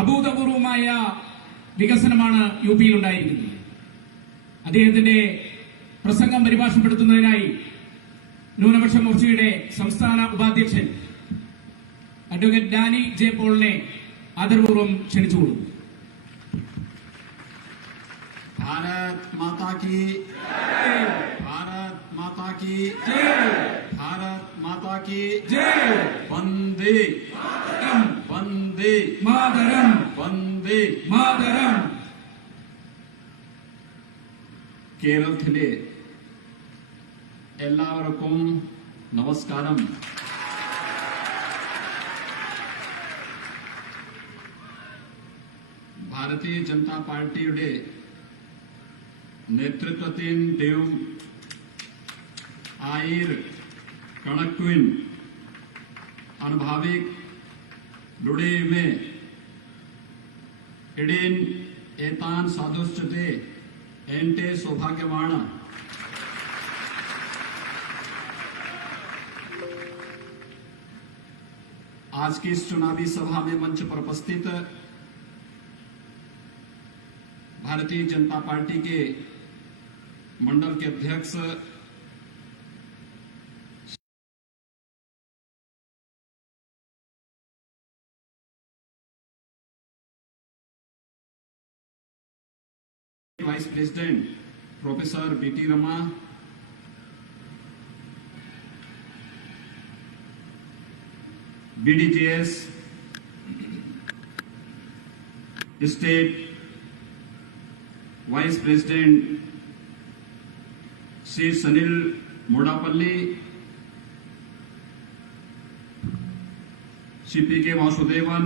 അഭൂതപൂർവമായ വികസനമാണ് യു പിയിൽ ഉണ്ടായിരിക്കുന്നത്. അദ്ദേഹത്തിന്റെ പ്രസംഗം പരിഭാഷപ്പെടുത്തുന്നതിനായി ന്യൂനപക്ഷ മോർച്ചയുടെ സംസ്ഥാന ഉപാധ്യക്ഷൻ അഡ്വക്കേറ്റ് ഡാനി ജെ പോളിനെ ആദരപൂർവ്വം ക്ഷണിച്ചുകൊള്ളുന്നു. भारत माता की जय, भारत माता की जय, भारत माता की जय, वंदे मातरम, वंदे मातरम, वंदे मातरम. കേരളത്തിലെ എല്ലാവർക്കും നമസ്കാരം. ഭാരതീയ ജനതാ പാർട്ടിയുടെ നേതൃത്വത്തിന്റെയും ആയിർ കണക്കുവിൻ അനുഭാവിക് ലുടേമേ ഇടേൻ ഏതാൻ സാധുശ്ചത്തെ एंटे सौभाग्यवान आज की इस चुनावी सभा में मंच पर उपस्थित भारतीय जनता पार्टी के मंडल के अध्यक्ष vice president professor BT Rama, BDJS state vice president Shri Sanil Modapalli, Shri P K Vasudevan,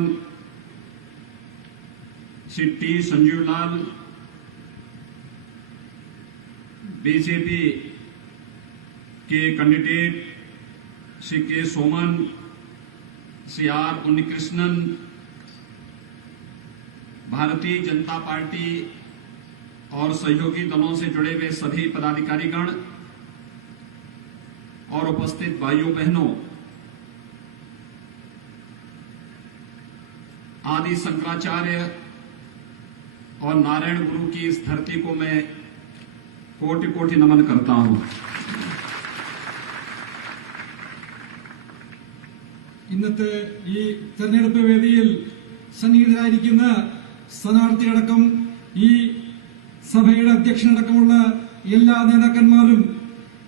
Shri T Sanjeev Lal, BJP के कैंडिडेट श्री के सोमन, श्री आर उन्नीकृष्णन, भारतीय जनता पार्टी और सहयोगी दलों से जुड़े हुए सभी पदाधिकारीगण और उपस्थित भाइयों बहनों, आदि शंकराचार्य और नारायण गुरु की इस धरती को मैं कोटि कोटि नमन करता हूं. ഇന്നത്തെ ഈ തെരഞ്ഞെടുപ്പ് വേദിയിൽ സന്നിഹിതരായിരിക്കുന്ന സ്ഥാനാർത്ഥിയടക്കം ഈ സഭയുടെ അധ്യക്ഷനടക്കമുള്ള എല്ലാ നേതാക്കന്മാരും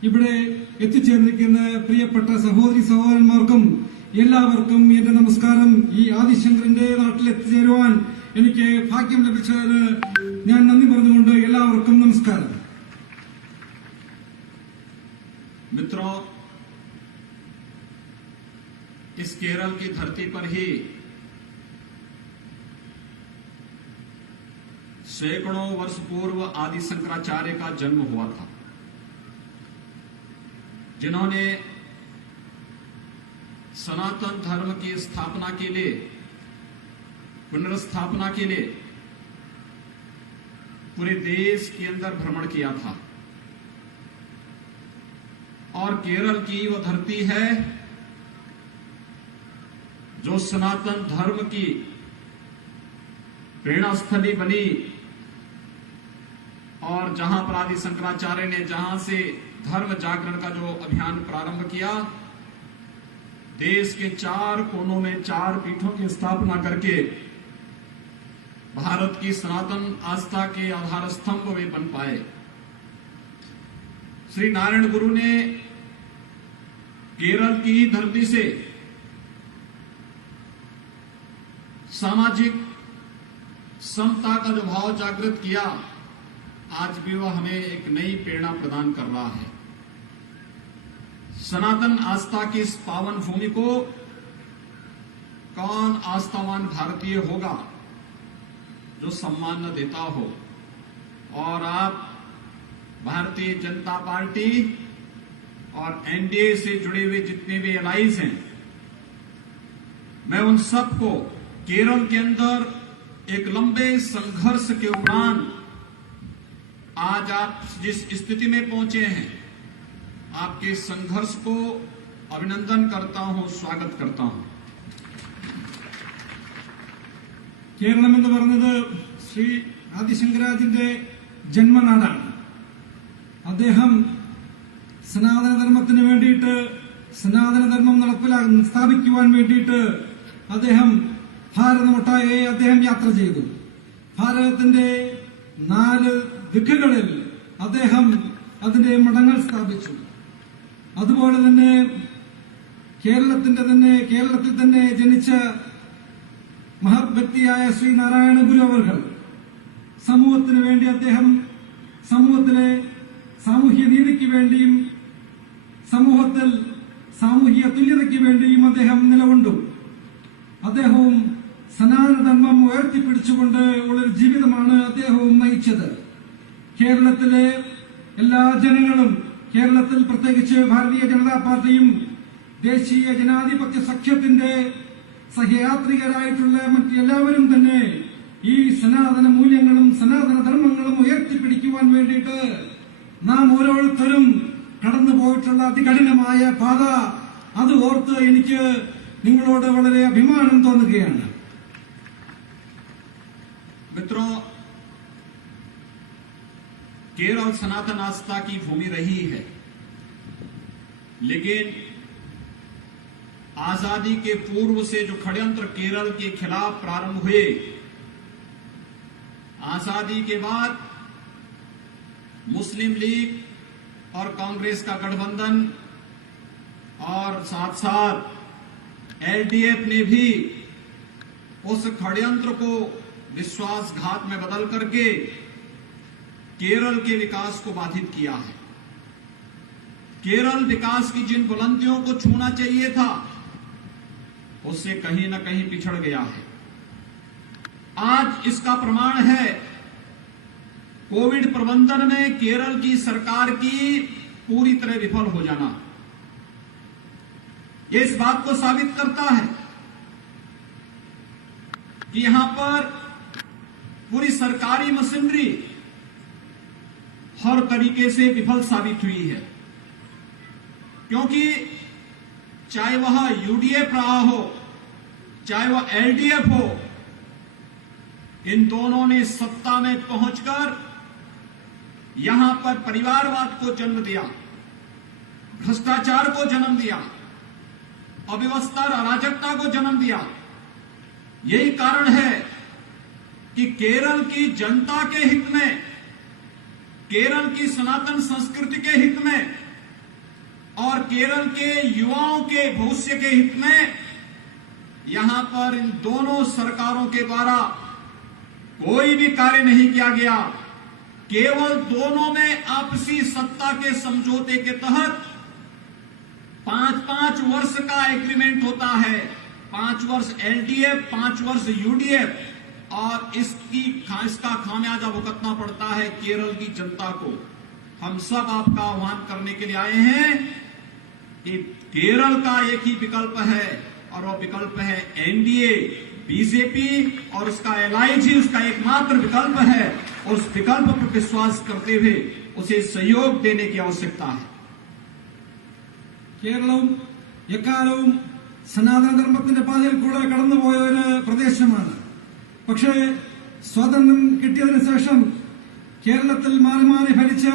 ഇവിടെ എത്തിച്ചേർന്നിരിക്കുന്ന പ്രിയപ്പെട്ട സഹോദരി സഹോദരന്മാർക്കും എല്ലാവർക്കും എന്റെ നമസ്കാരം. ഈ ആദിശങ്കരന്റെ നാട്ടിൽ എത്തിച്ചേരുവാൻ എനിക്ക് ഭാഗ്യം ലഭിച്ചതിന് ഞാൻ നന്ദി പറഞ്ഞുകൊണ്ട് എല്ലാവർക്കും നമസ്കാരം. मित्रों, इस केरल की धरती पर ही सैकड़ों वर्ष पूर्व आदि शंकराचार्य का जन्म हुआ था, जिन्होंने सनातन धर्म की स्थापना के लिए, पुनर्स्थापना के लिए पूरे देश के अंदर भ्रमण किया था. और केरल की वह धरती है जो सनातन धर्म की प्रेरणा स्थली बनी और जहां पर आदि शंकराचार्य ने जहां से धर्म जागरण का जो अभियान प्रारंभ किया, देश के 4 कोनों में 4 पीठों की स्थापना करके भारत की सनातन आस्था के आधार स्तंभ वे बन पाए. श्री नारायण गुरु ने केरल की धरती से सामाजिक समता का जो भाव जागृत किया, आज भी वह हमें एक नई प्रेरणा प्रदान कर रहा है. सनातन आस्था की इस पावन भूमि को कौन आस्थावान भारतीय होगा जो सम्मान न देता हो. और आप भारतीय जनता पार्टी और एनडीए से जुड़े हुए जितने भी एलाइज हैं, मैं उन सबको केरल के अंदर एक लंबे संघर्ष के उपरांत आज आप जिस स्थिति में पहुंचे हैं, आपके संघर्ष को अभिनंदन करता हूं, स्वागत करता हूं. കേരളം എന്ന് പറയുന്നത് ശ്രീ ആദിശങ്കരാചാര്യന്റെ ജന്മനാടാണ്. അദ്ദേഹം സനാതനധർമ്മത്തിന് വേണ്ടിയിട്ട്, സനാതനധർമ്മം സ്ഥാപിക്കുവാൻ വേണ്ടിയിട്ട് അദ്ദേഹം ഭാരതമൊട്ടാകെ അദ്ദേഹം യാത്ര ചെയ്തു. ഭാരതത്തിന്റെ 4 ദിക്കുകളിൽ അദ്ദേഹം അതിന്റെ മഠങ്ങൾ സ്ഥാപിച്ചു. അതുപോലെ തന്നെ കേരളത്തിൽ തന്നെ ജനിച്ച മഹത് വ്യക്തിയായ ശ്രീ നാരായണ ഗുരു അവർകൾ സമൂഹത്തിന് വേണ്ടി അദ്ദേഹം സമൂഹത്തിലെ സാമൂഹ്യ നീതിക്ക് വേണ്ടിയും സമൂഹത്തിൽ സാമൂഹിക തുല്യതയ്ക്ക് വേണ്ടിയും അദ്ദേഹം നിലകൊണ്ടു. അദ്ദേഹവും സനാതനധർമ്മം ഉയർത്തിപ്പിടിച്ചുകൊണ്ട് ഉള്ളൊരു ജീവിതമാണ് അദ്ദേഹവും നയിച്ചത്. കേരളത്തിലെ എല്ലാ ജനങ്ങളും, കേരളത്തിൽ പ്രത്യേകിച്ച് ഭാരതീയ ജനതാ പാർട്ടിയും ദേശീയ ജനാധിപത്യ സഖ്യത്തിന്റെ സഹയാത്രികരായിട്ടുള്ള മറ്റെല്ലാവരും തന്നെ ഈ സനാതന മൂല്യങ്ങളും സനാതന ധർമ്മങ്ങളും ഉയർത്തിപ്പിടിക്കുവാൻ വേണ്ടിയിട്ട് നാം ഓരോരുത്തരും കടന്നുപോയിട്ടുള്ള അതികഠിനമായ പാത അത് ഓർത്ത് എനിക്ക് നിങ്ങളോട് വളരെ അഭിമാനം തോന്നുകയാണ്. मित्रों, केरल सनातन आस्था की भूमि रही है, लेकिन आजादी के पूर्व से जो षड्यंत्र केरल के खिलाफ प्रारंभ हुए, आजादी के बाद मुस्लिम लीग और कांग्रेस का गठबंधन और साथ साथ एलडीएफ ने भी उस षड्यंत्र को विश्वासघात में बदल करके केरल के विकास को बाधित किया है। केरल विकास की जिन बुलंदियों को छूना चाहिए था, उससे कहीं न कहीं पिछड़ गया है। आज इसका प्रमाण है कोविड प्रबंधन में केरल की सरकार की पूरी तरह विफल हो जाना। यह इस बात को साबित करता है कि यहां पर पूरी सरकारी मशीनरी हर तरीके से विफल साबित हुई है, क्योंकि चाहे वह यूडीएफ रहा हो, चाहे वह एलडीएफ हो, इन दोनों ने सत्ता में पहुंचकर यहां पर परिवारवाद को जन्म दिया, भ्रष्टाचार को जन्म दिया, अव्यवस्था और अराजकता को जन्म दिया। यही कारण है कि केरल की जनता के हित में, केरल की सनातन संस्कृति के हित में और केरल के युवाओं के भविष्य के हित में यहां पर इन दोनों सरकारों के द्वारा कोई भी कार्य नहीं किया गया। केवल दोनों में आपसी सत्ता के समझौते के तहत 5-5 वर्ष का एग्रीमेंट होता है, 5 वर्ष एलडीएफ, 5 वर्ष यूडीएफ, और इसका खामियाजा भुगतना पड़ता है केरल की जनता को। हम सब आपका आह्वान करने के लिए आए हैं कि केरल का एक ही विकल्प है, और वह विकल्प है एनडीए, बीजेपी और उसका एलआईजी उसका एकमात्र विकल्प है। उस विकल्प पर विश्वास करते हुए उसे सहयोग देने की आवश्यकता है। കേരളവും എക്കാലവും സനാതനധർമ്മത്തിന്റെ പാതയിൽ കൂടെ കടന്നുപോയ ഒരു പ്രദേശമാണ്. പക്ഷേ സ്വാതന്ത്ര്യം കിട്ടിയതിനു ശേഷം കേരളത്തിൽ മാറി മാറി ഭരിച്ച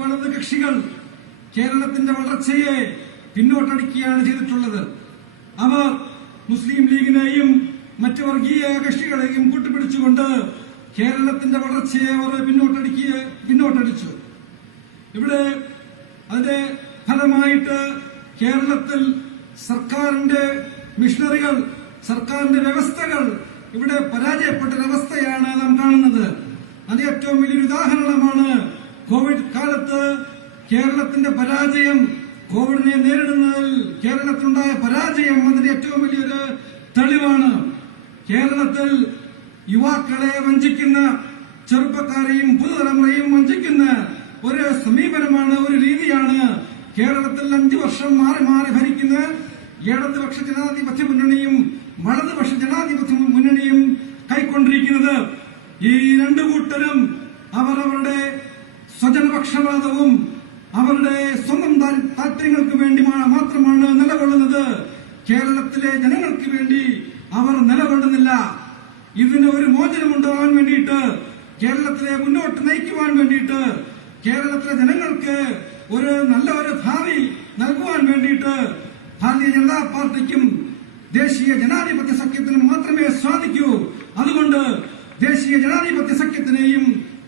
വലത് കക്ഷികൾ കേരളത്തിന്റെ വളർച്ചയെ പിന്നോട്ടടിക്കുകയാണ് ചെയ്തിട്ടുള്ളത്. അവർ മുസ്ലിം ലീഗിനെയും മറ്റു വർഗീയ കക്ഷികളെയും കൂട്ടുപിടിച്ചുകൊണ്ട് കേരളത്തിന്റെ വളർച്ചയെ അവർ പിന്നോട്ടടിച്ചു. ഇവിടെ അതിന്റെ ഫലമായിട്ട് കേരളത്തിൽ സർക്കാരിന്റെ മിഷനറികൾ, സർക്കാരിന്റെ വ്യവസ്ഥകൾ ഇവിടെ പരാജയപ്പെട്ടൊരവസ്ഥയാണ് നാം കാണുന്നത്. അത് ഏറ്റവും വലിയൊരു ഉദാഹരണമാണ് കോവിഡ് കാലത്ത് കേരളത്തിന്റെ പരാജയം. കോവിഡിനെ നേരിടുന്നതിൽ കേരളത്തിലുണ്ടായ പരാജയം അതിന്റെ ഏറ്റവും വലിയൊരു തെളിവാണ്. കേരളത്തിൽ യുവാക്കളെ വഞ്ചിക്കുന്ന, ചെറുപ്പക്കാരെയും പുതുതലമുറയും വഞ്ചിക്കുന്ന ഒരു സമീപനമാണ്, ഒരു രീതിയാണ് കേരളത്തിൽ 5 വർഷം മാറി മാറി ഭരിക്കുന്ന ഇടതുപക്ഷ ജനാധിപത്യ മുന്നണിയും വലതുപക്ഷ ജനാധിപത്യ മുന്നണിയും കൈക്കൊണ്ടിരിക്കുന്നത്. ഈ രണ്ടു കൂട്ടരും അവരവരുടെ സ്വജനപക്ഷപാതവും അവരുടെ സ്വന്തം താല്പര്യങ്ങൾക്ക് വേണ്ടി മാത്രമാണ് നിലകൊള്ളുന്നത്. കേരളത്തിലെ ജനങ്ങൾക്ക് വേണ്ടി അവർ നിലകൊള്ളുന്നില്ല. മോചനമുണ്ടാകാൻ വേണ്ടിയിട്ട്, കേരളത്തിലെ മുന്നോട്ട് നയിക്കുവാൻ വേണ്ടിയിട്ട്, കേരളത്തിലെ ജനങ്ങൾക്ക് ഒരു നല്ല ഒരു ഭാവി നൽകുവാൻ വേണ്ടിയിട്ട് ഭാരതീയ ജനതാ പാർട്ടിക്കും ദേശീയ ജനാധിപത്യ സഖ്യത്തിനും മാത്രമേ സാധിക്കൂ. അതുകൊണ്ട് ദേശീയ ജനാധിപത്യ സഖ്യത്തിനെയും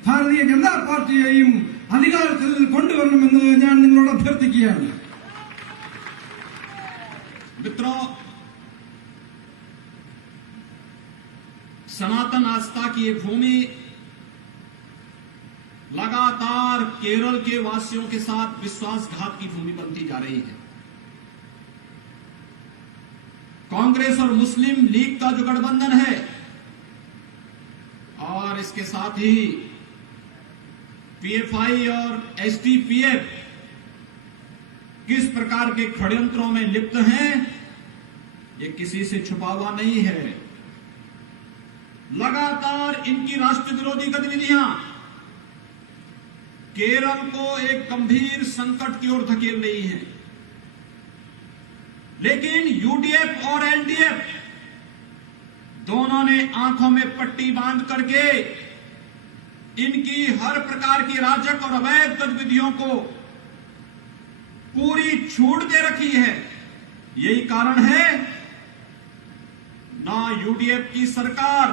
ഭാരതീയ ജനതാ പാർട്ടിയെയും അധികാരത്തിൽ കൊണ്ടുവരണമെന്ന് ഞാൻ നിങ്ങളോട് അഭ്യർത്ഥിക്കുകയാണ്. मित्रों, सनातन आस्था की ये भूमि लगातार केरल के वासियों के साथ विश्वासघात की भूमि बनती जा रही है। कांग्रेस और मुस्लिम लीग का जो गठबंधन है और इसके साथ ही पीएफआई और एसडीपीएफ किस प्रकार के षड्यंत्रों में लिप्त हैं, ये किसी से छुपा हुआ नहीं है। लगातार इनकी राष्ट्र विरोधी गतिविधियां केरल को एक गंभीर संकट की ओर धकेल रही हैं। लेकिन यूडीएफ और एलडीएफ दोनों ने आंखों में पट्टी बांध करके इनकी हर प्रकार की राजक और अवैध गतिविधियों को पूरी छूट दे रखी है। यही कारण है ना यूडीएफ की सरकार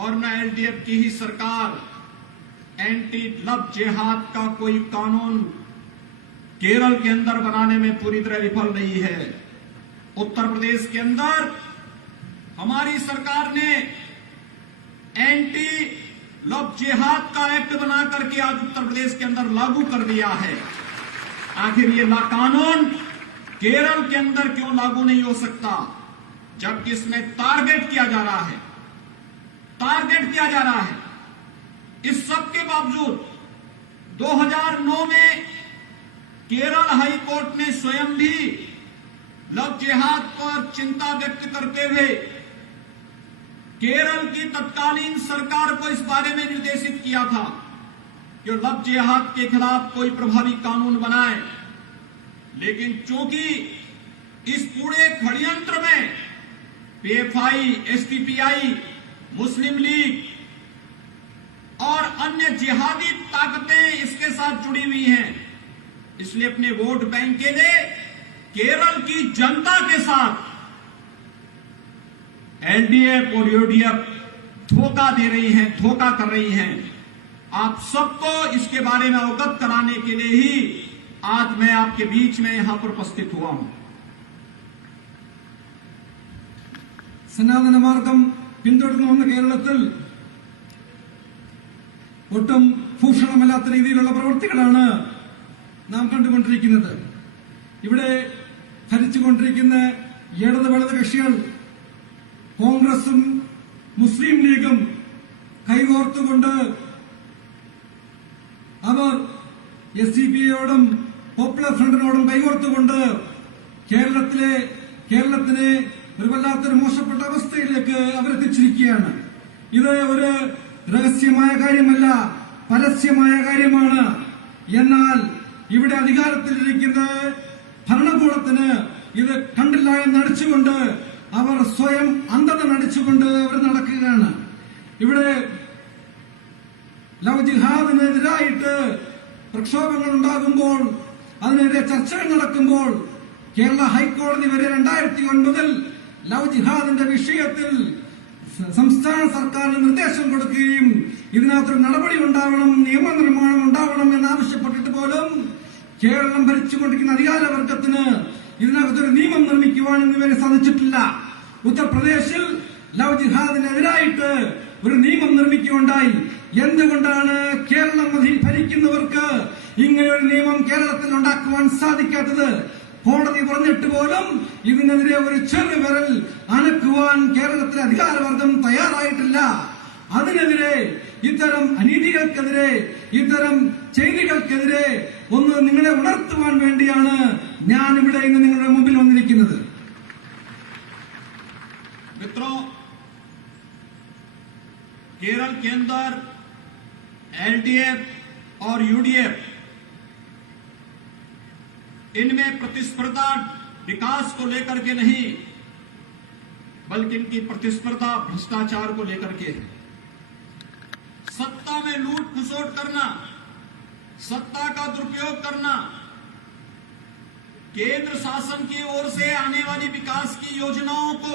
और न एलडीएफ की ही सरकार एंटी लव जिहाद का कोई कानून केरल के अंदर बनाने में पूरी तरह विफल रही है। उत्तर प्रदेश के अंदर हमारी सरकार ने एंटी लव जिहाद का एक्ट बना करके आज उत्तर प्रदेश के अंदर लागू कर दिया है। आखिर ये कानून केरल के अंदर क्यों लागू नहीं हो सकता, जबकि इसमें टारगेट किया जा रहा है। इस सब के बावजूद 2009 में केरल हाई कोर्ट ने स्वयं भी लव जिहाद पर चिंता व्यक्त करते हुए केरल की तत्कालीन सरकार को इस बारे में निर्देशित किया था कि लव जिहाद के खिलाफ कोई प्रभावी कानून बनाए। लेकिन चूंकि इस पूरे षड्यंत्र में पीएफआई, एसडीपीआई, मुस्लिम लीग और अन्य जिहादी ताकतें इसके साथ जुड़ी हुई हैं, इसलिए अपने वोट बैंक के लिए केरल की जनता के साथ एलडीएफ और यूडीएफ धोखा दे रही हैं, धोखा कर रही हैं। आप सबको इसके बारे में अवगत कराने के लिए ही आज मैं आपके बीच में यहां पर उपस्थित हुआ हूं। സനാതന മാർഗം പിന്തുടർന്നു വന്ന കേരളത്തിൽ ഒട്ടും ഭൂഷണമല്ലാത്ത രീതിയിലുള്ള പ്രവൃത്തികളാണ് നാം കണ്ടുകൊണ്ടിരിക്കുന്നത്. ഇവിടെ ഭരിച്ചുകൊണ്ടിരിക്കുന്ന ഇടത് വലത് കക്ഷികൾ കോൺഗ്രസും മുസ്ലിം ലീഗും കൈകോർത്തുകൊണ്ട് അവർ എസ്ഡിപിഐയോടും പോപ്പുലർ ഫ്രണ്ടിനോടും കൈകോർത്തുകൊണ്ട് കേരളത്തിനെ ഒരു വല്ലാത്തൊരു മോശപ്പെട്ട അവസ്ഥയിലേക്ക് അവരെത്തിച്ചിരിക്കുകയാണ്. ഇത് ഒരു രഹസ്യമായ കാര്യമല്ല, പരസ്യമായ കാര്യമാണ്. എന്നാൽ ഇവിടെ അധികാരത്തിലിരിക്കുന്ന ഭരണകൂടത്തിന് ഇത് കണ്ടില്ല എന്ന് നടിച്ചുകൊണ്ട് അവർ സ്വയം അന്ധത നടിച്ചുകൊണ്ട് അവർ നടക്കുകയാണ്. ഇവിടെ ലവ് ജിഹാദിനെതിരായിട്ട് പ്രക്ഷോഭങ്ങൾ ഉണ്ടാകുമ്പോൾ, അതിനെതിരെ ചർച്ചകൾ നടക്കുമ്പോൾ കേരള ഹൈക്കോടതി വരെ 2009 ലവ് ജിഹാദിന്റെ വിഷയത്തിൽ സംസ്ഥാന സർക്കാരിന് നിർദ്ദേശം കൊടുക്കുകയും ഇതിനകത്തൊരു നടപടി ഉണ്ടാവണം, നിയമനിർമ്മാണം ഉണ്ടാവണം എന്നാവശ്യപ്പെട്ടിട്ട് പോലും കേരളം ഭരിച്ചുകൊണ്ടിരിക്കുന്ന അധികാരവർഗത്തിന് ഇതിനകത്തൊരു നിയമം നിർമ്മിക്കുവാൻ ഇന്നുവരെ സാധിച്ചിട്ടില്ല. ഉത്തർപ്രദേശിൽ ലവ് ജിഹാദിനെതിരായിട്ട് ഒരു നിയമം നിർമ്മിക്കുകയുണ്ടായി. എന്തുകൊണ്ടാണ് കേരളം ഭരിക്കുന്നവർക്ക് ഇങ്ങനെയൊരു നിയമം കേരളത്തിൽ ഉണ്ടാക്കുവാൻ സാധിക്കാത്തത്? കോടതി പറഞ്ഞിട്ട് പോലും ഇതിനെതിരെ ഒരു ചെറുവിരൽ അനക്കുവാൻ കേരളത്തിലെ അധികാരവർഗം തയ്യാറായിട്ടില്ല. അതിനെതിരെ, ഇത്തരം അനീതികൾക്കെതിരെ, ഇത്തരം ചെയ്തികൾക്കെതിരെ ഒന്ന് നിങ്ങളെ ഉണർത്തുവാൻ വേണ്ടിയാണ് ഞാൻ ഇവിടെ ഇന്ന് നിങ്ങളുടെ മുമ്പിൽ വന്നിരിക്കുന്നത്. मित्रों, केरल के अंदर एलडीएफ और यूडीएफ इनमें प्रतिस्पर्धा विकास को लेकर के नहीं बल्कि इनकी प्रतिस्पर्धा भ्रष्टाचार को लेकर के है। सत्ता में लूट खसोट करना, सत्ता का दुरुपयोग करना, केंद्र शासन की ओर से आने वाली विकास की योजनाओं को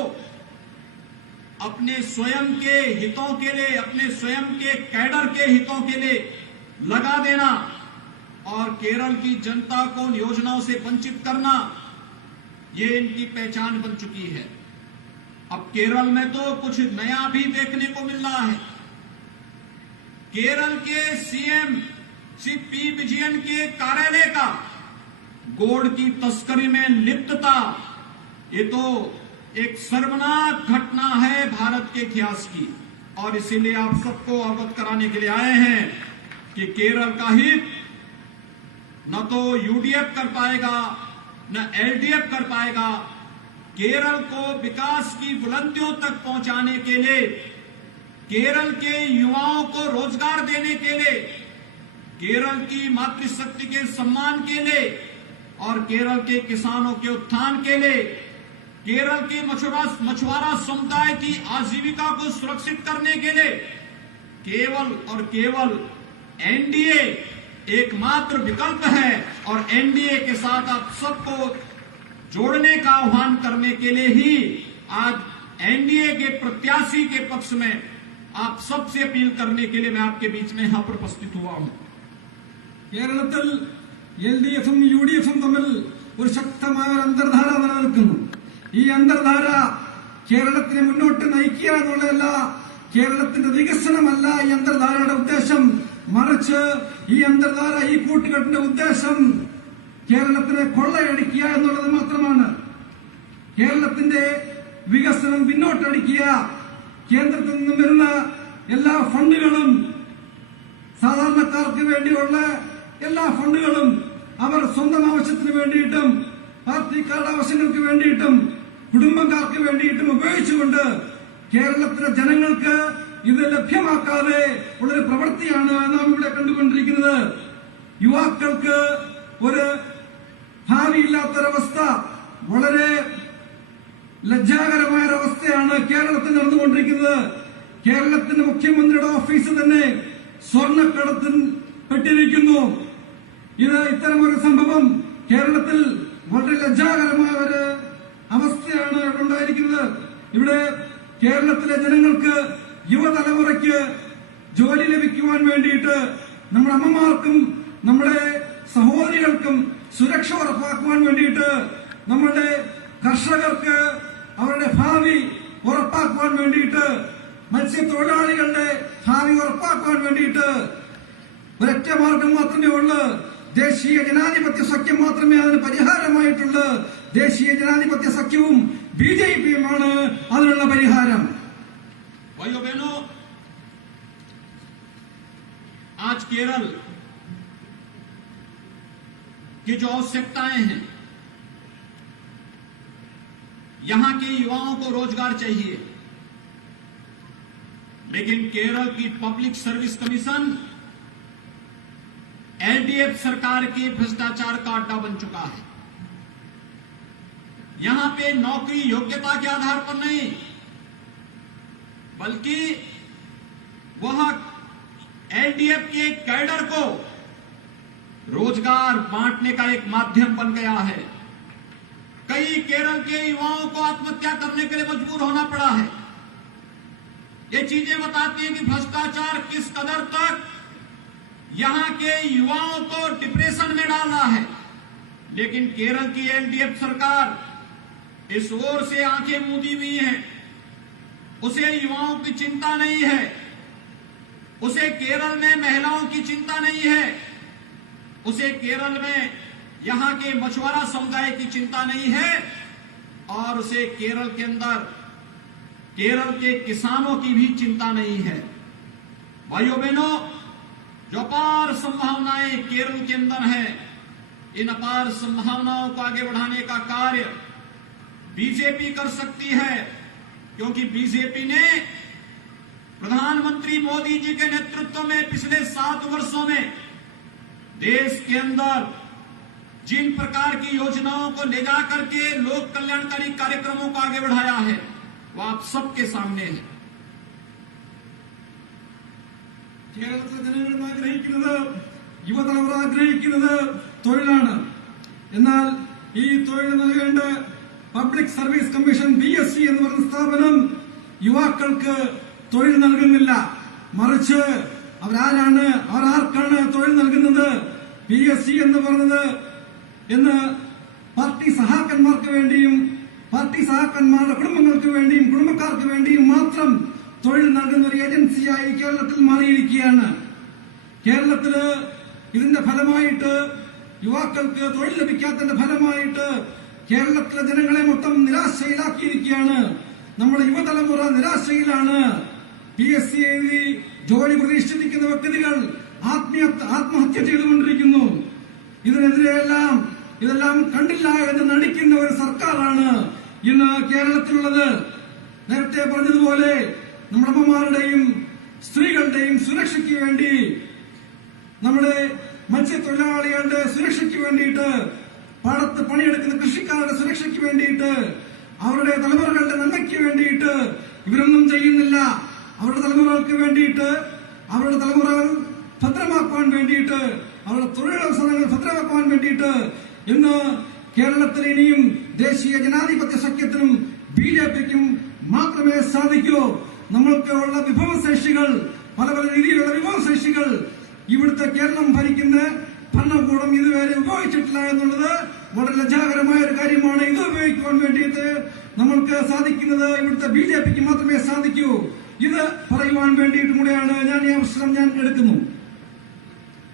अपने स्वयं के हितों के लिए, अपने स्वयं के कैडर के हितों के लिए लगा देना और केरल की जनता को उन योजनाओं से वंचित करना, ये इनकी पहचान बन चुकी है। अब केरल में तो कुछ नया भी देखने को मिल रहा है। केरल के सीएम श्री पी विजयन के कार्यालय का गोल्ड की तस्करी में लिप्तता, ये तो एक शर्मनाक घटना है भारत के इतिहास की। और इसीलिए आप सबको अवगत कराने के लिए आए हैं कि केरल का हित न तो यूडीएफ कर पाएगा न एलडीएफ कर पाएगा। केरल को विकास की बुलंदियों तक पहुंचाने के लिए, केरल के युवाओं को रोजगार देने के लिए, केरल की मातृशक्ति के सम्मान के लिए और केरल के किसानों के उत्थान के लिए, केरल की मछुआरा समुदाय की आजीविका को सुरक्षित करने के लिए केवल और केवल एनडीए एकमात्र विकल्प है। और एनडीए के साथ आप सबको जोड़ने का आह्वान करने के लिए ही आज एनडीए के प्रत्याशी के पक्ष में आप सबसे अपील करने के लिए मैं आपके बीच में यहां पर उपस्थित हुआ हूं। കേരളത്തിൽ എൽഡിഎഫും യുഡിഎഫും തമ്മിൽ ഒരു ശക്തമായ ഒരു അന്തർധാര നിലനിൽക്കുന്നു. ഈ അന്തർധാര കേരളത്തിനെ മുന്നോട്ട് നയിക്കുക എന്നുള്ളതല്ല, കേരളത്തിന്റെ വികസനമല്ല ഈ അന്തർധാരയുടെ ഉദ്ദേശം. മറിച്ച് ഈ അന്തർധാര, ഈ കൂട്ടുകെട്ടിന്റെ ഉദ്ദേശം കേരളത്തിനെ കൊള്ളയടിക്കുക എന്നുള്ളത് മാത്രമാണ്. കേരളത്തിന്റെ വികസനം പിന്നോട്ടടിക്കുക, കേന്ദ്രത്തിൽ നിന്നും വരുന്ന എല്ലാ ഫണ്ടുകളും, സാധാരണക്കാർക്ക് വേണ്ടിയുള്ള എല്ലാ ഫണ്ടുകളും അവർ സ്വന്തം ആവശ്യത്തിന് വേണ്ടിയിട്ടും പാർട്ടിക്കാരുടെ ആവശ്യങ്ങൾക്ക് വേണ്ടിയിട്ടും കുടുംബക്കാർക്ക് വേണ്ടിയിട്ടും ഉപയോഗിച്ചുകൊണ്ട് കേരളത്തിലെ ജനങ്ങൾക്ക് ഇത് ലഭ്യമാക്കാതെ ഉള്ളൊരു പ്രവൃത്തിയാണ് നാം ഇവിടെ കണ്ടുകൊണ്ടിരിക്കുന്നത്. യുവാക്കൾക്ക് ഒരു ഭാവിയില്ലാത്തൊരവസ്ഥ, വളരെ ലജ്ജാകരമായ ഒരവസ്ഥയാണ് കേരളത്തിൽ നടന്നുകൊണ്ടിരിക്കുന്നത്. കേരളത്തിന്റെ മുഖ്യമന്ത്രിയുടെ ഓഫീസ് തന്നെ സ്വർണ്ണക്കടത്തിൽ പെട്ടിരിക്കുന്നു. ഇത് ഇത്തരമൊരു സംഭവം കേരളത്തിൽ വളരെ ലജ്ജാകരമായ ഒരു അവസ്ഥയാണ് ഉണ്ടായിരിക്കുന്നത്. ഇവിടെ കേരളത്തിലെ ജനങ്ങൾക്ക്, യുവതലമുറയ്ക്ക് ജോലി ലഭിക്കുവാൻ വേണ്ടിയിട്ട്, നമ്മുടെ അമ്മമാർക്കും നമ്മുടെ സഹോദരികൾക്കും സുരക്ഷ ഉറപ്പാക്കുവാൻ വേണ്ടിയിട്ട്, നമ്മുടെ കർഷകർക്ക് അവരുടെ ഭാവി ഉറപ്പാക്കുവാൻ വേണ്ടിയിട്ട്, മത്സ്യത്തൊഴിലാളികളുടെ ഭാവി ഉറപ്പാക്കുവാൻ വേണ്ടിയിട്ട് ഒരൊറ്റ മാർഗം മാത്രമേ ഉള്ളൂ. ദേശീയ ജനാധിപത്യ സഖ്യം മാത്രമേ അതിന് പരിഹാരമായിട്ടുള്ളൂ. ദേശീയ ജനാധിപത്യ സഖ്യവും ബിജെപിയുമാണ് അതിനുള്ള പരിഹാരം. भाइयों बहनों, आज केरल की जो आवश्यकताएं हैं, यहां के युवाओं को रोजगार चाहिए, लेकिन केरल की पब्लिक सर्विस कमीशन एलडीएफ सरकार के भ्रष्टाचार का अड्डा बन चुका है। यहां पे नौकरी योग्यता के आधार पर नहीं, बल्कि वह एलडीएफ के कैडर को रोजगार बांटने का एक माध्यम बन गया है। कई केरल के युवाओं को आत्महत्या करने के लिए मजबूर होना पड़ा है। ये चीजें बताती हैं कि भ्रष्टाचार किस कदर तक यहां के युवाओं को डिप्रेशन में डाला है। लेकिन केरल की एलडीएफ सरकार इस ओर से आंखें मूंदी हुई हैं। उसे युवाओं की चिंता नहीं है, उसे केरल में महिलाओं की चिंता नहीं है, उसे केरल में यहां के मछुआरा समुदाय की चिंता नहीं है, और उसे केरल के अंदर केरल के किसानों की भी चिंता नहीं है। भाइयों बहनों, जो अपार संभावनाएं केरल के अंदर हैं, इन अपार संभावनाओं को आगे बढ़ाने का कार्य बीजेपी कर सकती है, क्योंकि बीजेपी ने प्रधानमंत्री मोदी जी के नेतृत्व में पिछले 7 वर्षों में देश के अंदर जिन प्रकार की योजनाओं को ले जाकर के लोक कल्याणकारी कार्यक्रमों को आगे बढ़ाया है, वो आप सबके सामने है। കേരളത്തിലെ ജനങ്ങൾ ആഗ്രഹിക്കുന്നത്, യുവതലമുറ ആഗ്രഹിക്കുന്നത് തൊഴിലാണ്. എന്നാൽ ഈ തൊഴിൽ നൽകേണ്ട പബ്ലിക് സർവീസ് കമ്മീഷൻ PSC എന്ന് പറയുന്ന സ്ഥാപനം യുവാക്കൾക്ക് തൊഴിൽ നൽകുന്നില്ല. മറിച്ച് ആർക്കാണ് തൊഴിൽ നൽകുന്നത്? PSC എന്ന് പറയുന്നത് എന്ന് പാർട്ടി സഹാക്കന്മാർക്ക് വേണ്ടിയും പാർട്ടി സഹാക്കന്മാരുടെ കുടുംബങ്ങൾക്ക് വേണ്ടിയും കുടുംബക്കാർക്ക് വേണ്ടിയും മാത്രം തൊഴിൽ നൽകുന്ന ഒരു ഏജൻസിയായി കേരളത്തിൽ മാറിയിരിക്കുകയാണ്. കേരളത്തില് ഇതിന്റെ ഫലമായിട്ട് യുവാക്കൾക്ക് തൊഴിൽ ലഭിക്കാത്തതിന്റെ ഫലമായിട്ട് കേരളത്തിലെ ജനങ്ങളെ മൊത്തം നിരാശയിലാക്കിയിരിക്കുകയാണ്. നമ്മുടെ യുവതലമുറ നിരാശയിലാണ്. PSC എഴുതി ജോലി പ്രതീക്ഷിച്ചിരിക്കുന്ന വ്യക്തികൾ ആത്മഹത്യ ചെയ്തുകൊണ്ടിരിക്കുന്നു. ഇതെല്ലാം കണ്ടില്ല എന്ന് നടിക്കുന്ന ഒരു സർക്കാരാണ് ഇന്ന് കേരളത്തിലുള്ളത്. നേരത്തെ പറഞ്ഞതുപോലെ നമ്മുടെ അമ്മമാരുടെയും സ്ത്രീകളുടെയും സുരക്ഷയ്ക്ക് വേണ്ടി, നമ്മുടെ മത്സ്യത്തൊഴിലാളികളുടെ സുരക്ഷയ്ക്ക് വേണ്ടിയിട്ട്, പാടത്ത് പണിയെടുക്കുന്ന കൃഷിക്കാരുടെ സുരക്ഷയ്ക്ക് വേണ്ടിയിട്ട്, അവരുടെ തലമുറകളുടെ നന്മയ്ക്ക് വേണ്ടിയിട്ട് ഇവരൊന്നും ചെയ്യുന്നില്ല. അവരുടെ തലമുറകൾക്ക് വേണ്ടിയിട്ട്, അവരുടെ തലമുറകൾ ഭദ്രമാക്കുവാൻ വേണ്ടിയിട്ട്, അവരുടെ തൊഴിലവസരങ്ങൾ ഭദ്രമാക്കുവാൻ വേണ്ടിയിട്ട് ഇന്ന് കേരളത്തിൽ ഇനിയും ദേശീയ ജനാധിപത്യ സഖ്യത്തിനും BJPക്കും മാത്രമേ സാധിക്കൂ. നമ്മൾക്ക് ഉള്ള വിഭവശേഷികൾ, പല രീതിയിലുള്ള വിഭവശേഷികൾ ഇവിടുത്തെ കേരളം ഭരിക്കുന്ന ഭരണകൂടം ഇതുവരെ ഉപയോഗിച്ചിട്ടില്ല എന്നുള്ളത് വളരെ ലജ്ജാകരമായ ഒരു കാര്യമാണ്. ഇത് ഉപയോഗിക്കുവാൻ വേണ്ടിയിട്ട് നമ്മൾക്ക് സാധിക്കുന്നത് ഇവിടുത്തെ BJPക്ക് മാത്രമേ സാധിക്കൂ. ഇത് പറയുവാൻ വേണ്ടിയിട്ടും കൂടെയാണ് ഈ അവസരം എടുക്കുന്നു.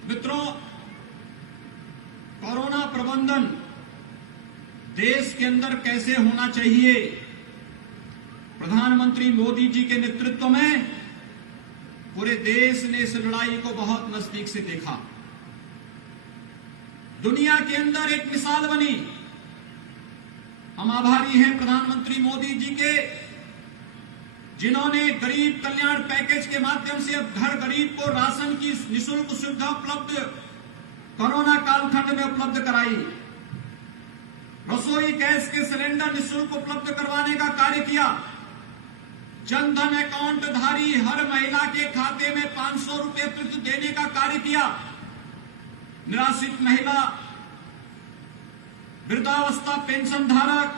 मित्रों, कोरोना प्रबंधन देश के अंदर कैसे होना चाहिए, प्रधानमंत्री मोदी जी के नेतृत्व में पूरे देश ने इस लड़ाई को बहुत नजदीक से देखा। दुनिया के अंदर एक मिसाल बनी। हम आभारी हैं प्रधानमंत्री मोदी जी के, जिन्होंने गरीब कल्याण पैकेज के माध्यम से अब घर गरीब को राशन की निःशुल्क सुविधा उपलब्ध कोरोना कालखंड में उपलब्ध कराई। रसोई गैस के सिलेंडर निःशुल्क उपलब्ध करवाने का कार्य किया। जनधन अकाउंट धारी हर महिला के खाते में 500 रुपए अतिरिक्त देने का कार्य किया। निराश्रित महिला, वृद्धावस्था पेंशन धारक,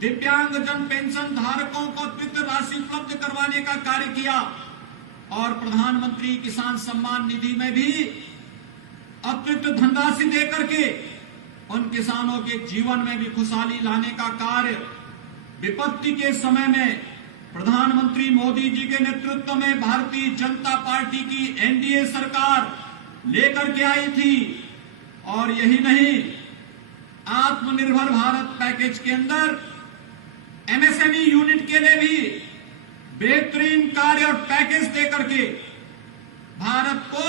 दिव्यांगजन पेंशन धारकों को अतिरिक्त राशि उपलब्ध करवाने का कार्य किया। और प्रधानमंत्री किसान सम्मान निधि में भी अतिरिक्त धनराशि देकर के उन किसानों के जीवन में भी खुशहाली लाने का कार्य विपत्ति के समय में प्रधानमंत्री मोदी जी के नेतृत्व में भारतीय जनता पार्टी की NDA सरकार लेकर के आई थी। और यही नहीं, आत्मनिर्भर भारत पैकेज के अंदर MSME यूनिट के लिए भी बेहतरीन कार्य और पैकेज देकर के भारत को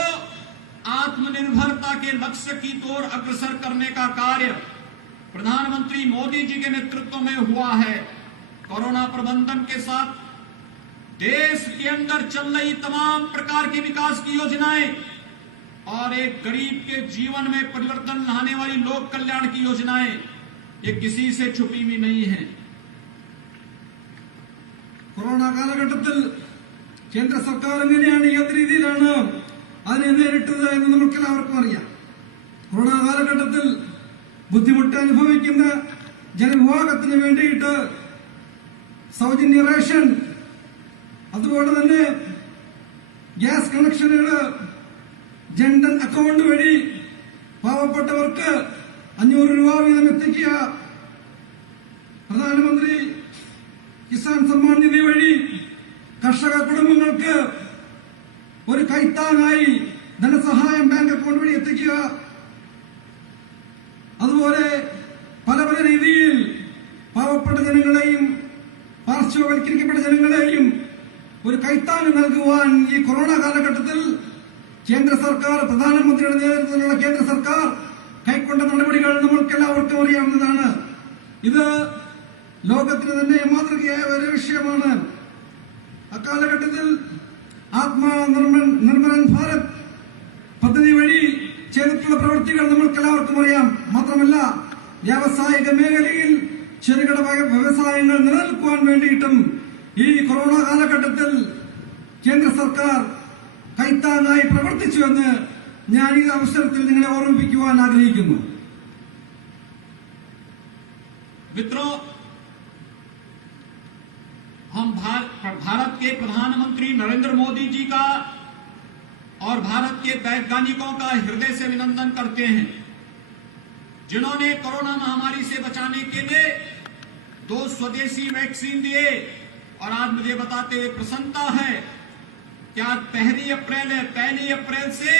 आत्मनिर्भरता के लक्ष्य की ओर अग्रसर करने का कार्य प्रधानमंत्री मोदी जी के नेतृत्व में हुआ है। कोरोना प्रबंधन के साथ देश के अंदर चल रही तमाम प्रकार की विकास की योजनाएं और एक गरीब के जीवन में परिवर्तन लाने वाली लोक कल्याण की योजनाएं, ये किसी से छुपी हुई नहीं है। കൊറോണ കാലഘട്ടത്തിൽ കേന്ദ്ര സർക്കാർ എങ്ങനെയാണ്, ഏത് രീതിയിലാണ് അതിനെ നേരിട്ടത് എന്ന് നമുക്കെല്ലാവർക്കും അറിയാം. കൊറോണ കാലഘട്ടത്തിൽ ബുദ്ധിമുട്ട് അനുഭവിക്കുന്ന ജനവിഭാഗത്തിന് വേണ്ടിയിട്ട് സൗജന്യ റേഷൻ, അതുപോലെ തന്നെ ഗ്യാസ് കണക്ഷനുകൾ, ജൻധൻ അക്കൗണ്ട് വഴി പാവപ്പെട്ടവർക്ക് 500 രൂപ വീതം എത്തിക്കുക, പ്രധാനമന്ത്രി കിസാൻ സമ്മാൻ നിധി വഴി കർഷക കുടുംബങ്ങൾക്ക് ഒരു കൈത്താങ്ങായി ധനസഹായം ബാങ്ക് അക്കൗണ്ട് വഴി എത്തിക്കുക, അതുപോലെ പല പല രീതിയിൽ പാവപ്പെട്ട ജനങ്ങളെയും പാർശ്വവൽക്കരിക്കപ്പെട്ട ജനങ്ങളെയും ഒരു കൈത്താങ്ങ് നൽകുവാൻ ഈ കൊറോണ കാലഘട്ടത്തിൽ കേന്ദ്ര സർക്കാർ, പ്രധാനമന്ത്രിയുടെ നേതൃത്വത്തിലുള്ള കേന്ദ്ര സർക്കാർ കൈക്കൊണ്ട നടപടികൾ നമ്മൾക്കെല്ലാവർക്കും അറിയാവുന്നതാണ്. ഇത് ലോകത്തിന് തന്നെ മാതൃകയായ ഒരു വിഷയമാണ്. അക്കാലഘട്ടത്തിൽ നിർമ്മൽ ഭാരത് പദ്ധതി വഴി ചെയ്തിട്ടുള്ള പ്രവൃത്തികൾ നമ്മൾക്കെല്ലാവർക്കും അറിയാം. മാത്രമല്ല, വ്യാവസായിക മേഖലയിൽ ചെറുകിട വ്യവസായങ്ങൾ നിലനിൽക്കുവാൻ വേണ്ടിയിട്ടും ഈ കൊറോണ കാലഘട്ടത്തിൽ കേന്ദ്ര സർക്കാർ കൈത്താങ്ങായി പ്രവർത്തിച്ചുവെന്ന് ഞാൻ ഈ അവസരത്തിൽ നിങ്ങളെ ഓർമ്മിപ്പിക്കുവാൻ ആഗ്രഹിക്കുന്നു. मित्रों, हम भारत के प्रधानमंत्री नरेंद्र मोदी जी का और भारत के वैज्ञानिकों का हृदय से अभिनंदन करते हैं, जिन्होंने कोरोना महामारी से बचाने के लिए 2 स्वदेशी वैक्सीन दिए। और आज मुझे बताते हुए प्रसन्नता है कि आज 1 अप्रैल से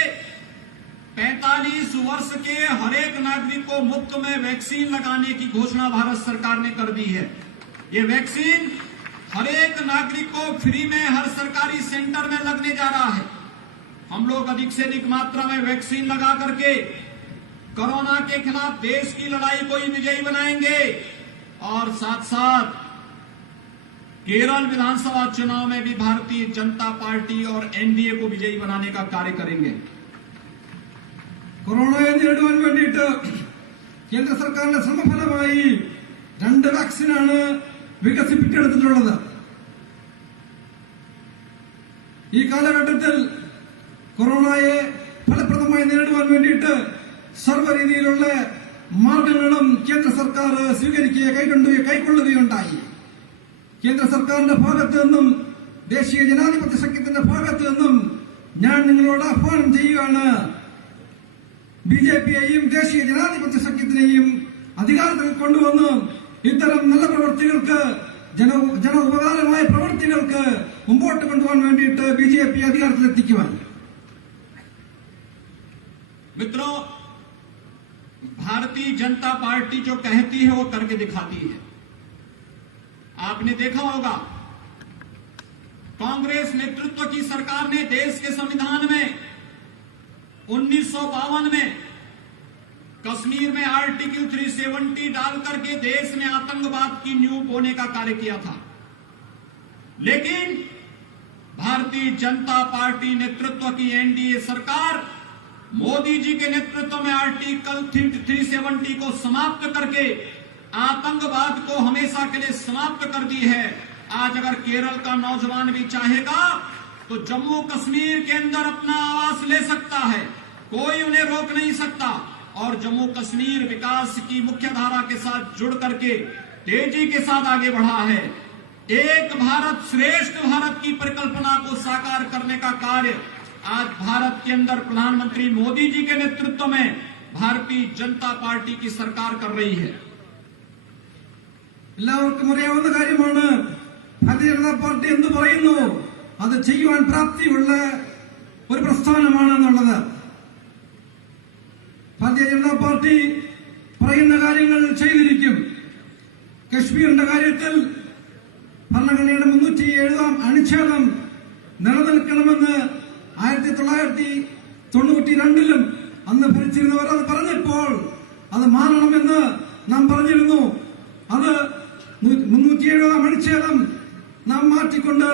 45 वर्ष के हर एक नागरिक को मुफ्त में वैक्सीन लगाने की घोषणा भारत सरकार ने कर दी है। ये वैक्सीन हर एक नागरिक को फ्री में हर सरकारी सेंटर में लगने जा रहा है। हम लोग अधिक से अधिक मात्रा में वैक्सीन लगा करके कोरोना के खिलाफ देश की लड़ाई को ही विजयी बनाएंगे और साथ साथ केरल विधानसभा चुनाव में भी भारतीय जनता पार्टी और एनडीए को विजयी बनाने का कार्य करेंगे। കൊറോണയെ നേരിടുവാൻ വേണ്ടിയിട്ട് കേന്ദ്ര സർക്കാരിന്റെ ശ്രമഫലമായി 2 വാക്സിനാണ് വികസിപ്പിച്ചെടുത്തിട്ടുള്ളത്. ഈ കാലഘട്ടത്തിൽ കൊറോണയെ ഫലപ്രദമായി നേരിടുവാൻ വേണ്ടിയിട്ട് സർവ്വരീതിയിലുള്ള മാർഗങ്ങളും കേന്ദ്ര സർക്കാർ കൈക്കൊള്ളുകയുണ്ടായി. കേന്ദ്ര സർക്കാരിന്റെ ഭാഗത്തു നിന്നും ദേശീയ ജനാധിപത്യ സഖ്യത്തിന്റെ ഭാഗത്തു നിന്നും ഞാൻ നിങ്ങളോട് ആഹ്വാനം ചെയ്യുകയാണ്. ബിജെപിയെയും ദേശീയ ജനാധിപത്യ സഖ്യത്തിനെയും അധികാരത്തിൽ കൊണ്ടുവന്ന് ഇത്തരം നല്ല പ്രവൃത്തികൾക്ക് ജന ഉപകാരമായ പ്രവൃത്തികൾക്ക് മുമ്പോട്ട് കൊണ്ടുപോകാൻ വേണ്ടിയിട്ട് ബിജെപി അധികാരത്തിലെത്തിക്കുവാൻ. मित्रों, भारतीय जनता पार्टी जो कहती है वो करके दिखाती है। आपने देखा होगा, कांग्रेस नेतृत्व की सरकार ने देश के संविधान में 1952 में कश्मीर में आर्टिकल 370 डाल करके देश में आतंकवाद की नींव बोने का कार्य किया था। लेकिन भारतीय जनता पार्टी नेतृत्व की एनडीए सरकार मोदी जी के नेतृत्व में आर्टिकल 370 को समाप्त करके आतंकवाद को हमेशा के लिए समाप्त कर दी है। आज अगर केरल का नौजवान भी चाहेगा तो जम्मू कश्मीर के अंदर अपना आवास ले सकता है, कोई उन्हें रोक नहीं सकता। और जम्मू कश्मीर विकास की मुख्य धारा के साथ जुड़ करके तेजी के साथ आगे बढ़ा है। एक भारत श्रेष्ठ भारत की परिकल्पना को साकार करने का कार्य आज भारत के अंदर प्रधानमंत्री मोदी जी के नेतृत्व में भारतीय जनता पार्टी की सरकार कर रही है। എല്ലാവർക്കും അറിയാവുന്ന കാര്യമാണ്, ഭാരതീയ ജനതാ പാർട്ടി എന്ത് പറയുന്നു അത് ചെയ്യുവാൻ പ്രാപ്തിയുള്ള ഒരു പ്രസ്ഥാനമാണെന്നുള്ളത്. ഭാരതീയ ജനതാ പാർട്ടി പറയുന്ന കാര്യങ്ങൾ ചെയ്തിരിക്കും. കശ്മീരിന്റെ കാര്യത്തിൽ ഭരണഘടനയുടെ 307 അനുച്ഛേദം നിലനിൽക്കണമെന്ന് 1992 അന്ന് ഭരിച്ചിരുന്നവർ അത് പറഞ്ഞപ്പോൾ അത് മാറണമെന്ന് നാം പറഞ്ഞിരുന്നു. അത് 307 അനുച്ഛേദം നാം മാറ്റിക്കൊണ്ട്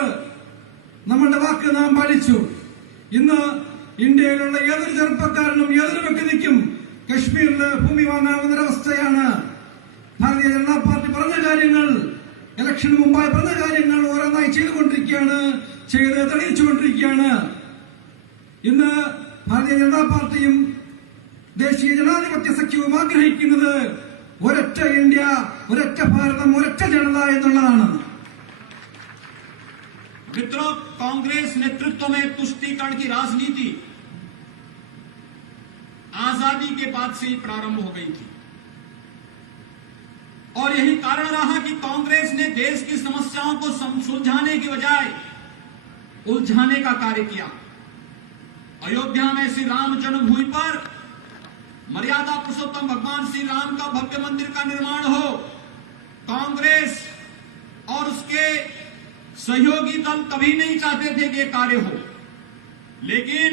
നമ്മളുടെ വാക്ക് നാം പാലിച്ചു. ഇന്ന് ഇന്ത്യയിലുള്ള ഏതൊരു ചെറുപ്പക്കാരനും ഏതൊരു വ്യക്തിക്കും കശ്മീരിൽ ഭൂമി വാങ്ങാവുന്നൊരവസ്ഥയാണ്. ഭാരതീയ ജനതാ പാർട്ടി പറഞ്ഞ കാര്യങ്ങൾ, ഇലക്ഷന് മുമ്പായി പറഞ്ഞ കാര്യങ്ങൾ ഓരോന്നായി ചെയ്തുകൊണ്ടിരിക്കുകയാണ്, ചെയ്ത് തെളിയിച്ചുകൊണ്ടിരിക്കുകയാണ്. ഇന്ന് ഭാരതീയ ജനതാ പാർട്ടിയും ദേശീയ ജനാധിപത്യ സഖ്യവും ആഗ്രഹിക്കുന്നത് ഒരൊറ്റ ഇന്ത്യ, ഒരൊറ്റ ഭാരതം, ഒരൊറ്റ ജനത എന്നുള്ളതാണ്. मित्रों, कांग्रेस नेतृत्व में तुष्टीकरण की राजनीति आजादी के बाद से ही प्रारंभ हो गई थी और यही कारण रहा कि कांग्रेस ने देश की समस्याओं को सुलझाने की बजाय उलझाने का कार्य किया। अयोध्या में श्री राम जन्मभूमि पर मर्यादा पुरुषोत्तम भगवान श्री राम का भव्य मंदिर का निर्माण हो, कांग्रेस और उसके सहयोगी दल कभी नहीं चाहते थे कि कार्य हो। लेकिन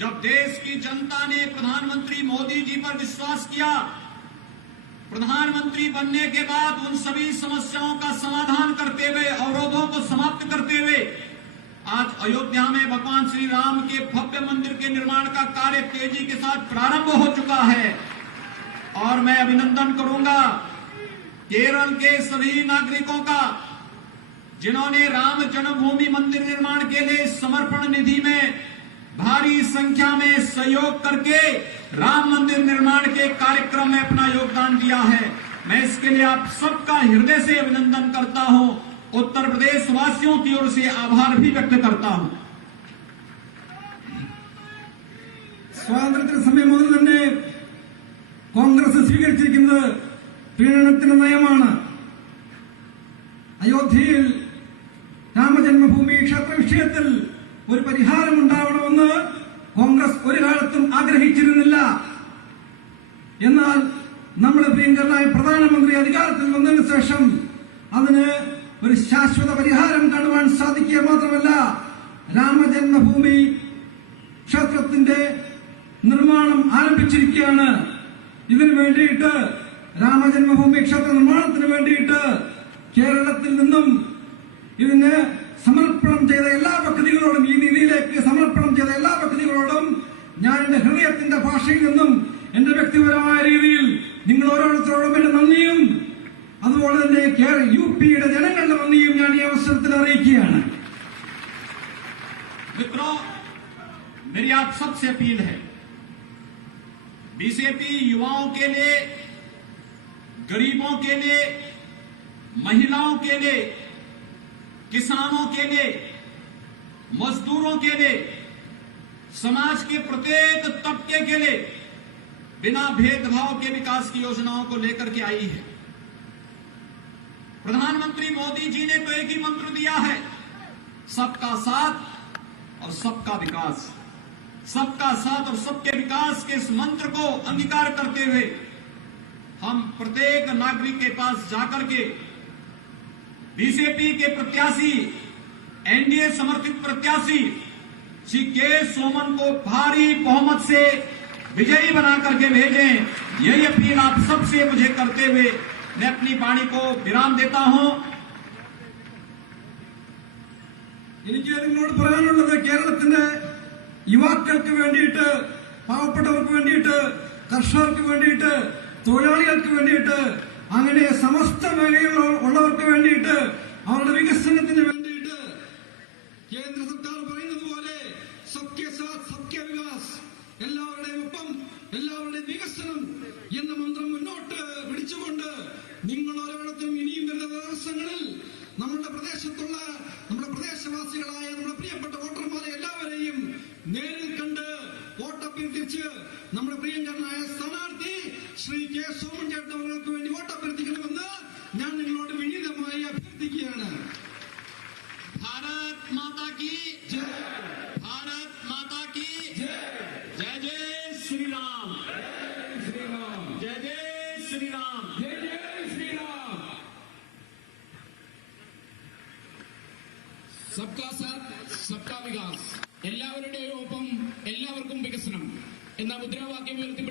जब देश की जनता ने प्रधानमंत्री मोदी जी पर विश्वास किया, प्रधानमंत्री बनने के बाद उन सभी समस्याओं का समाधान करते हुए, अवरोधों को समाप्त करते हुए आज अयोध्या में भगवान श्री राम के भव्य मंदिर के निर्माण का कार्य तेजी के साथ प्रारंभ हो चुका है। और मैं अभिनंदन करूंगा केरल के सभी नागरिकों का, जिन्होंने राम जन्मभूमि मंदिर निर्माण के लिए समर्पण निधि में भारी संख्या में सहयोग करके राम मंदिर निर्माण के कार्यक्रम में अपना योगदान दिया है। मैं इसके लिए आप सबका हृदय से अभिनंदन करता हूं। उत्तर प्रदेश वासियों की ओर से आभार भी व्यक्त करता हूं। സ്വാതന്ത്ര്യ സമയം മുതൽ തന്നെ കോൺഗ്രസ് സ്വീകരിച്ചിരിക്കുന്നത് പ്രീണനത്തിന് നയമാണ്. അയോധ്യയിൽ രാമജന്മഭൂമി ക്ഷേത്ര വിഷയത്തിൽ ഒരു പരിഹാരം ഉണ്ടാവണമെന്ന് കോൺഗ്രസ് ഒരു കാലത്തും ആഗ്രഹിച്ചിരുന്നില്ല. എന്നാൽ നമ്മുടെ പ്രിയങ്കരനായ പ്രധാനമന്ത്രി അധികാരത്തിൽ വന്നതിന് ശേഷം അതിന് ഒരു ശാശ്വത പരിഹാരം കാണുവാൻ സാധിക്കുക മാത്രമല്ല, രാമജന്മഭൂമി ക്ഷേത്രത്തിന്റെ നിർമ്മാണം ആരംഭിച്ചിരിക്കുകയാണ്. ഇതിനു വേണ്ടിയിട്ട്, രാമജന്മഭൂമി ക്ഷേത്ര നിർമ്മാണത്തിന് വേണ്ടിയിട്ട് കേരളത്തിൽ നിന്നും ഇതിന് സമർപ്പണം ചെയ്ത എല്ലാ പദ്ധതികളോടും, ഈ നിധിയിലേക്ക് സമർപ്പണം ചെയ്ത എല്ലാ പദ്ധതികളോടും ഞാൻ എന്റെ ഹൃദയത്തിന്റെ ഭാഷയിൽ നിന്നും എന്റെ വ്യക്തിപരമായ രീതിയിൽ നിങ്ങൾ ഓരോരുത്തരോടും എന്റെ നന്ദിയും അതുപോലെ തന്നെ യുപിയുടെ ജനങ്ങളുടെ നന്ദിയും ഞാൻ ഈ അവസരത്തിൽ അറിയിക്കുകയാണ്. मित्रों, मेरी आप सबसे अपील है, बीजेपी युवाओं के लिए, गरीबों के लिए, महिलाओं के लिए, किसानों के लिए, मजदूरों के लिए, समाज के प्रत्येक तबके के लिए बिना भेदभाव के विकास की योजनाओं को लेकर के आई है। प्रधानमंत्री मोदी जी ने तो एक ही मंत्र दिया है, सबका साथ और सबका विकास। सबका साथ और सबके विकास के इस मंत्र को अंगीकार करते हुए हम प्रत्येक नागरिक के पास जाकर के बीजेपी के प्रत्याशी, एनडीए समर्थित प्रत्याशी श्री के सोमन को भारी बहुमत से विजयी बना करके भेजें। यही अपील आप सबसे मुझे करते हुए मैं अपनी वाणी को विराम देता हूं। എനിക്ക് നിങ്ങളോട് പറയാനുള്ളത്, കേരളത്തിന്റെ യുവാക്കൾക്ക് വേണ്ടിയിട്ട്, പാവപ്പെട്ടവർക്ക് വേണ്ടിയിട്ട്, കർഷകർക്ക് വേണ്ടിയിട്ട്, തൊഴിലാളികൾക്ക് വേണ്ടിയിട്ട്, അങ്ങനെ സമസ്ത മേഖലയിലുള്ളവർക്ക് വേണ്ടിയിട്ട്, അവരുടെ വികസനത്തിന് വേണ്ടിയിട്ട് കേന്ദ്ര സർക്കാർ പറയുന്നത് പോലെ സബ്കെ സാത്ത് സബ്കെ വികാസ്, എല്ലാവരുടെയും ഒപ്പം എല്ലാവരുടെയും വികസനം എന്ന മന്ത്രം മുന്നോട്ട് പിടിച്ചുകൊണ്ട് നിങ്ങൾ ഓരോരുത്തരും ഇനിയും വരുന്ന ദിവസങ്ങളിൽ നമ്മുടെ പ്രദേശത്തുള്ള, നമ്മുടെ പ്രദേശവാസികളായ നമ്മുടെ പ്രിയപ്പെട്ട വോട്ടർമാരെ എല്ലാവരെയും നേരിൽ കണ്ട് വോട്ടഭ്യർത്ഥിച്ച് നമ്മുടെ പ്രിയങ്കരനായ സ്ഥാനാർത്ഥി ശ്രീ കെ സോമൻ ചേട്ടൻ അവർക്ക് വേണ്ടി വോട്ടഭ്യർത്ഥിക്കണമെന്ന് ഞാൻ നിങ്ങളോട് വിനീതമായി അഭ്യർത്ഥിക്കുകയാണ്. भारत माता की जय, भारत माता की जय, जय जय श्री राम, जय जय श्री राम, जय जय श्री राम। सबका साथ सबका विकास, എല്ലാവരുടെയും ഒപ്പം എല്ലാവർക്കും വികസനം എന്ന മുദ്രാവാക്യം ഉയർത്തി